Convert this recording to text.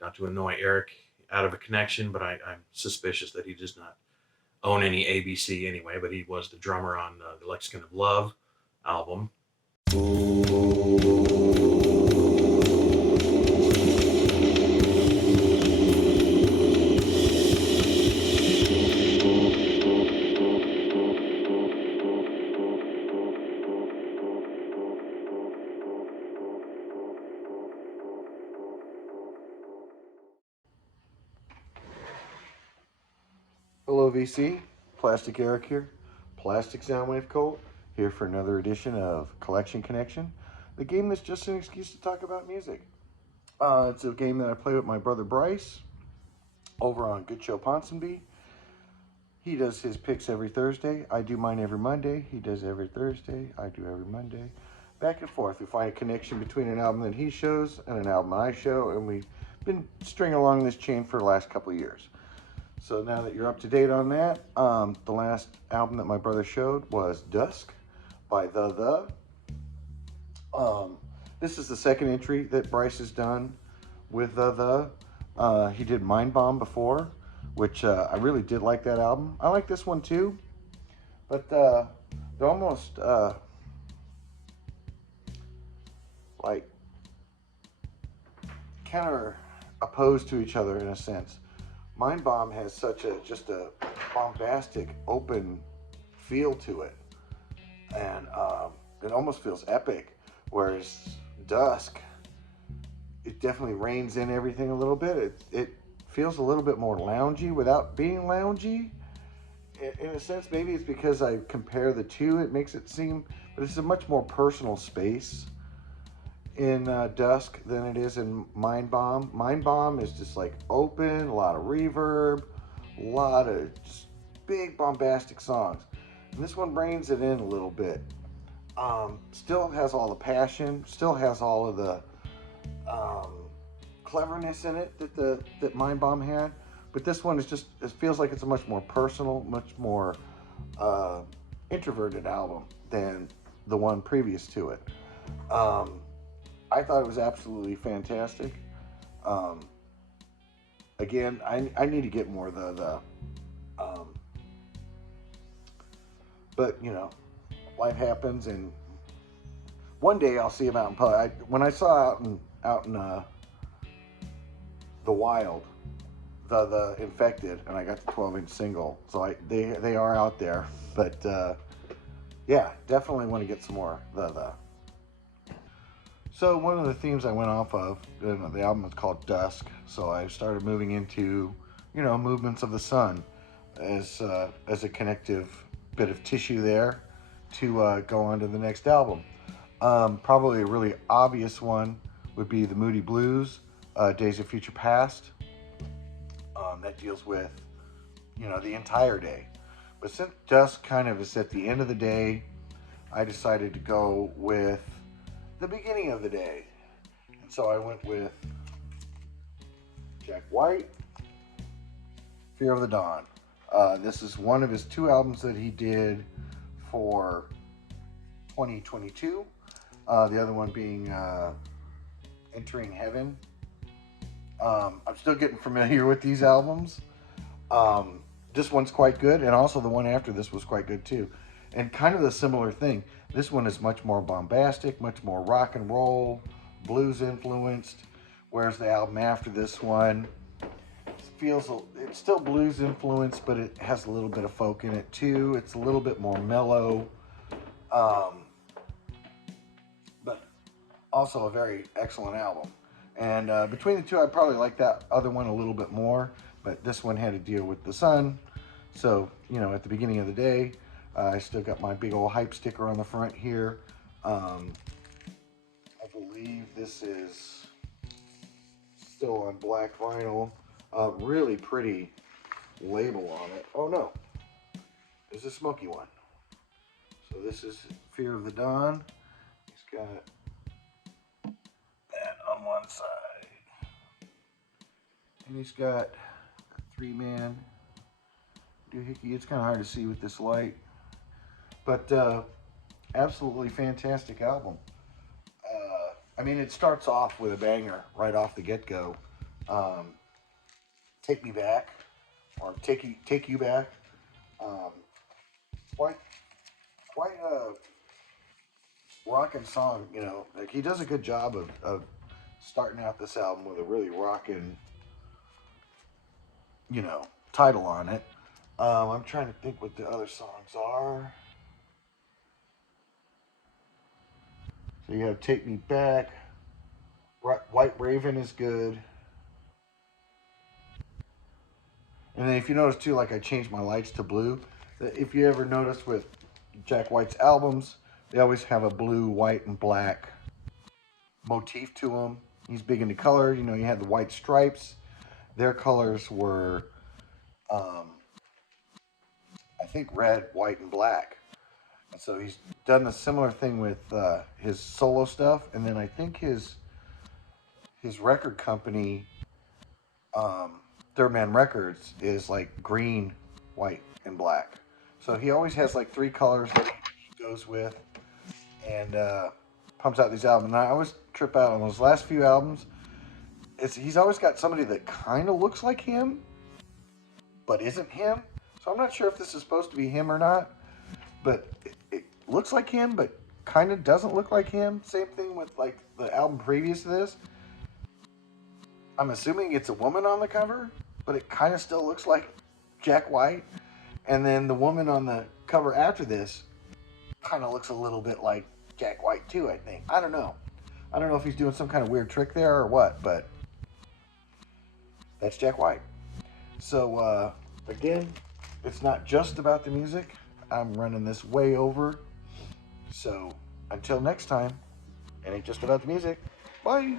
not to annoy Eric out of a connection, but I'm suspicious that he does not own any ABC anyway. But he was the drummer on the Lexicon of Love album. Hello VC, Plastic Eric here, Plastic Soundwave Colt, here for another edition of Collection Connection, the game that's just an excuse to talk about music. It's a game that I play with my brother Bryce over on Good Show Ponsonby. He does his picks every Thursday, I do mine every Monday, he does every Thursday, I do every Monday. Back and forth, we find a connection between an album that he shows and an album I show, and we've been stringing along this chain for the last couple of years. So now that you're up to date on that, the last album that my brother showed was Dusk by The. This is the second entry that Bryce has done with The. He did Mind Bomb before, which I really did like that album. I like this one too, but they're almost like counter opposed to each other in a sense. Mind Bomb has such just a bombastic, open feel to it, and it almost feels epic. Whereas Dusk, it definitely reins in everything a little bit. It feels a little bit more loungy without being loungy. In a sense, maybe it's because I compare the two. It makes it seem, but it's a much more personal space in Dusk than it is in Mind Bomb. Mind Bomb is just like open, a lot of reverb, a lot of just big bombastic songs. And this one reins it in a little bit. Still has all the passion, still has all of the cleverness in it that Mind Bomb had. But this one is just, it feels like it's a much more personal, much more introverted album than the one previous to it. I thought it was absolutely fantastic. Again, I need to get more of but you know, life happens, and one day I'll see him out in public. When I saw out in the wild, the Infected, and I got the 12-inch single, so they are out there. But yeah, definitely want to get some more the. So one of the themes I went off of, the album is called Dusk, so I started moving into, you know, movements of the sun as a connective bit of tissue there to go on to the next album. Probably a really obvious one would be the Moody Blues, Days of Future Past. That deals with, you know, the entire day. But since Dusk kind of is at the end of the day, I decided to go with the beginning of the day. And so I went with Jack White, Fear of the Dawn. This is one of his two albums that he did for 2022. The other one being Entering Heaven. I'm still getting familiar with these albums. This one's quite good, and also the one after this was quite good too. And kind of the similar thing. This one is much more bombastic, much more rock and roll, blues influenced, whereas the album after this one it's still blues influenced, but it has a little bit of folk in it too. It's a little bit more mellow, but also a very excellent album. And between the two, I probably like that other one a little bit more, but this one had to deal with the sun. So, you know, at the beginning of the day, I still got my big old hype sticker on the front here. I believe this is still on black vinyl. Really pretty label on it. Oh no, it's a smoky one. So this is Fear of the Dawn. He's got that on one side. And he's got a 3-man doohickey. It's kind of hard to see with this light. But absolutely fantastic album. I mean, it starts off with a banger right off the get-go. um, "Take Me Back" or "Take You Back." Um, quite quite a rocking song, you know. Like he does a good job of starting out this album with a really rocking, you know, title on it. I'm trying to think what the other songs are. So you have "Take Me Back." "White Raven" is good. And then if you notice too, like I changed my lights to blue. If you ever notice with Jack White's albums, they always have a blue, white, and black motif to them. He's big into color. You know, you had the White Stripes. Their colors were, um, I think, red, white, and black. And so he's done a similar thing with his solo stuff. And then I think his record company, Third Man Records, is like green, white, and black. So he always has like three colors that he goes with, and pumps out these albums. And I always trip out on those last few albums. He's always got somebody that kind of looks like him, but isn't him. So I'm not sure if this is supposed to be him or not. But it looks like him, but kind of doesn't look like him. Same thing with like the album previous to this. I'm assuming it's a woman on the cover, but it kind of still looks like Jack White. And then the woman on the cover after this kind of looks a little bit like Jack White too, I think. I don't know. I don't know if he's doing some kind of weird trick there or what, but that's Jack White. So, again, it's not just about the music. I'm running this way over. So, until next time, it ain't just about the music. Bye.